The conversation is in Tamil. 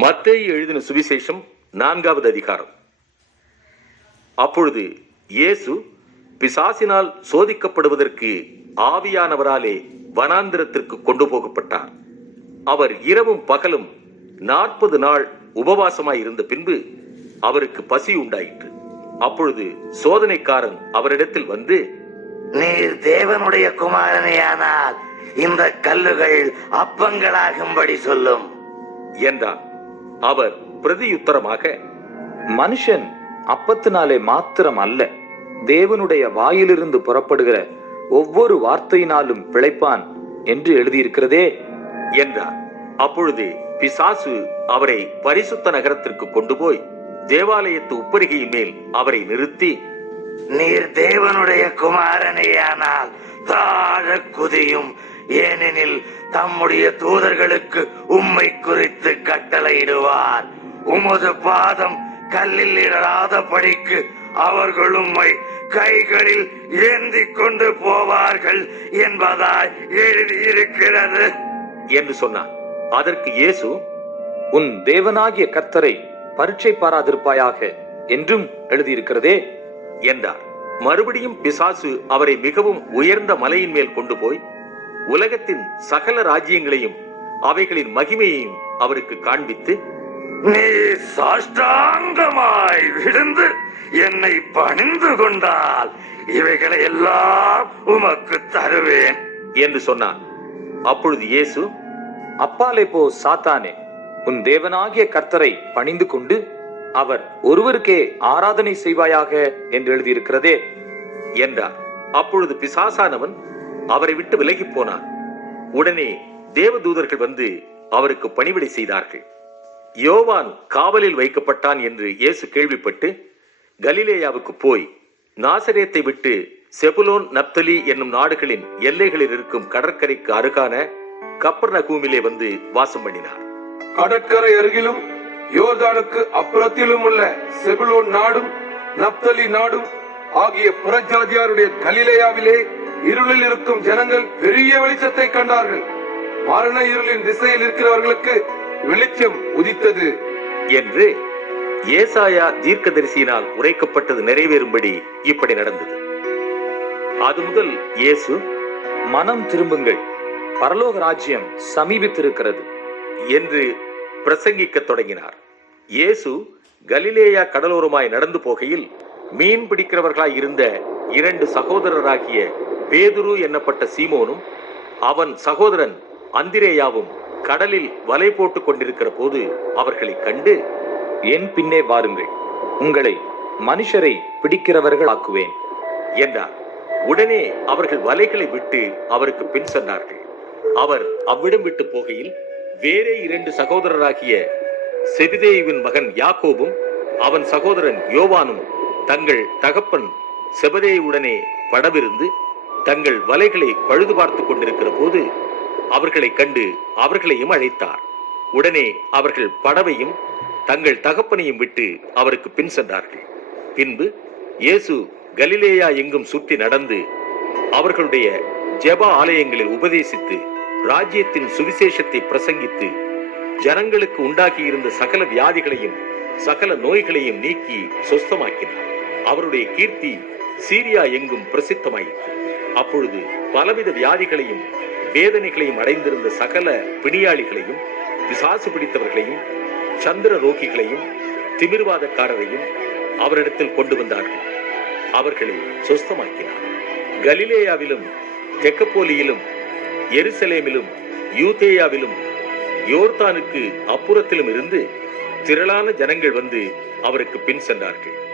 மத்தேயு எழுதின சுவிசேஷம் நான்காவது அதிகாரம். அப்பொழுது இயேசு பிசாசினால் சோதிக்கப்படுவதற்கு ஆவியானவராலே வனாந்திரத்திற்கு கொண்டு போகப்பட்டார் அவர் இரவும் பகலும் நாற்பது நாள் உபவாசமாய் இருந்த பின்பு அவருக்கு பசி உண்டாயிற்று. அப்பொழுது சோதனைக்காரன் அவரிடத்தில் வந்து நீர் தேவனுடைய குமாரனேயானால் இந்த கல்லுகள் அப்பங்களாகும்படி சொல்லும். என்றார் அவர் பிரதியுத்தரமாக மனுஷன் அப்பத்தினாலே மாத்திரம் அல்ல தேவனுடைய வாயிலிருந்து புறப்படுகிற ஒவ்வொரு வார்த்தையினாலும் பிழைப்பான் என்று எழுதியிருக்கிறதே என்றார். அப்பொழுது பிசாசு அவரை பரிசுத்த நகரத்திற்கு கொண்டு போய் தேவாலயத்து உப்பரிகையின் மேல் அவரை நிறுத்தி நீர் தேவனுடைய குமாரனையானால் தாழ குதியும் ஏனெனில் தம்முடைய தூதர்களுக்கு உம்மை குறித்து கட்டளையிடுவார். உமது பாதம் கல்லில் இடராத படிக்கு அவர்கள் உம்மை கைகளில் ஏந்தி கொண்டு போவார்கள் என்பதாய் எழுதியிருக்கிறது. என்று சொன்னார். அதற்கு இயேசு உன் தேவனாகிய கர்த்தரை பரீட்சை பாராதிருப்பாயாக என்றும் எழுதியிருக்கிறதே என்றார். மறுபடியும் பிசாசு அவரை மிகவும் உயர்ந்த மலையின் மேல் கொண்டு போய் உலகத்தின் சகல ராஜ்யங்களையும் அவைகளின் மகிமையையும் அவருக்கு காண்பித்து நீ சாஷ்டாங்கமாய் விழுந்து என்னை பணிந்து கொண்டால் இவைகளை எல்லாம் உமக்கு தருவேன். என்று சொன்னான். அப்பொழுது இயேசு அப்பாலே போ சாத்தானே உன் தேவனாகிய கர்த்தரை பணிந்து கொண்டு அவர் ஒருவருக்கே ஆராதனை செய்வாயாக என்று எழுதியிருக்கிறதே என்றார். அப்பொழுது பிசாசானவன் அவரை விட்டு விலகிப் போனான் உடனே தேவதூதர்கள் வந்து அவருக்கு பணிவிடை செய்தார்கள். யோவான் காவலில் வைக்கப்பட்டான் என்று இயேசு கேள்விப்பட்டு கலிலேயாவுக்கு போய் நாசரேத்தை விட்டு செபுலோன் நப்தலி என்னும் நாடுகளின் எல்லைகளில் இருக்கும் கடற்கரைக்கு அருகான கப்பர் நகூமிலே வந்து வாசம் பண்ணினார். கடற்கரை அருகிலும் யோர்தானுக்கு அப்புறத்திலும் உள்ள செபுலோன் நாடும் நப்தலி நாடும் ஆகிய புறஜாதியாருடைய கலிலேயாவிலே இருளில் இருக்கும் ஜனங்கள் பெரிய வெளிச்சத்தை கண்டார்கள். மரண இருளின் திசையில் இருக்கிறவர்களுக்கு வெளிச்சம் உதித்தது. என்று ஏசாயா தீர்க்கதரிசியினால் உரைக்கப்பட்டது நிறைவேறும்படி இப்படி நடந்தது. அது முதல் இயேசு மனம் திரும்புங்கள் பரலோக ராஜ்யம் சமீபித்திருக்கிறது என்று பிரசங்கிக்க தொடங்கினார். இயேசு கலிலேயா கடலோரமாய் நடந்து போகையில் மீன் பிடிக்கிறவர்களாய் இருந்த இரண்டு சகோதரராகிய பேதுரு என்னப்பட்ட சீமோனும் அவன் சகோதரன் அந்திரேயாவும் கடலில் வலை போட்டுக் கொண்டிருக்கிற போது அவர்களை கண்டு என் பின்னே வாருங்கள் உங்களை மனுஷரை பிடிக்கிறவர்கள் ஆக்குவேன் என்றார். உடனே அவர்கள் வலைகளை விட்டு அவருக்கு பின் சென்றார்கள். அவர் அவ்விடம் விட்டு போகையில் வேறே இரண்டு சகோதரராகிய செபிதேயுவின் மகன் யாக்கோபும் அவன் சகோதரன் யோவானும் தங்கள் தகப்பன் செபதேயுடனே படவிருந்து தங்கள் வலைகளை பழுது பார்த்து கொண்டிருக்கிற போது அவர்களை கண்டு அவர்களையும் அழைத்தார். உடனே அவர்கள் படவையும் தங்கள் தகப்பனையும் விட்டு அவருக்கு பின் சென்றார்கள். பின்பு இயேசு கலிலேயா எங்கும் சுற்றி நடந்து அவர்களுடைய ஜெப ஆலயங்களில் உபதேசித்து ராஜ்யத்தின் சுவிசேஷத்தை பிரசங்கித்து ஜனங்களுக்கு உண்டாகியிருந்த சகல வியாதிகளையும் சகல நோய்களையும் நீக்கி சொஸ்தமாக்கினார். அவருடைய கீர்த்தி சீரியா எங்கும் பிரசித்தமாயிற்று. அப்பொழுது பலவித வியாதிகளையும் வேதனைகளையும் அடைந்திருந்த சகல பிணியாளிகளையும் பிசாசு பிடித்தவர்களையும் சந்திர ரோகிகளையும் திமிர்வாதக்காரரையும் அவரிடத்தில் கொண்டு வந்தார்கள். அவர்களை சொஸ்தமாக்கினார். கலிலேயாவிலும் தெக்கப்போலியிலும் எருசலேமிலும் யூதேயாவிலும் யோர்தானுக்கு அப்புறத்திலும் இருந்து திரளான ஜனங்கள் வந்து அவருக்கு பின் சென்றார்கள்.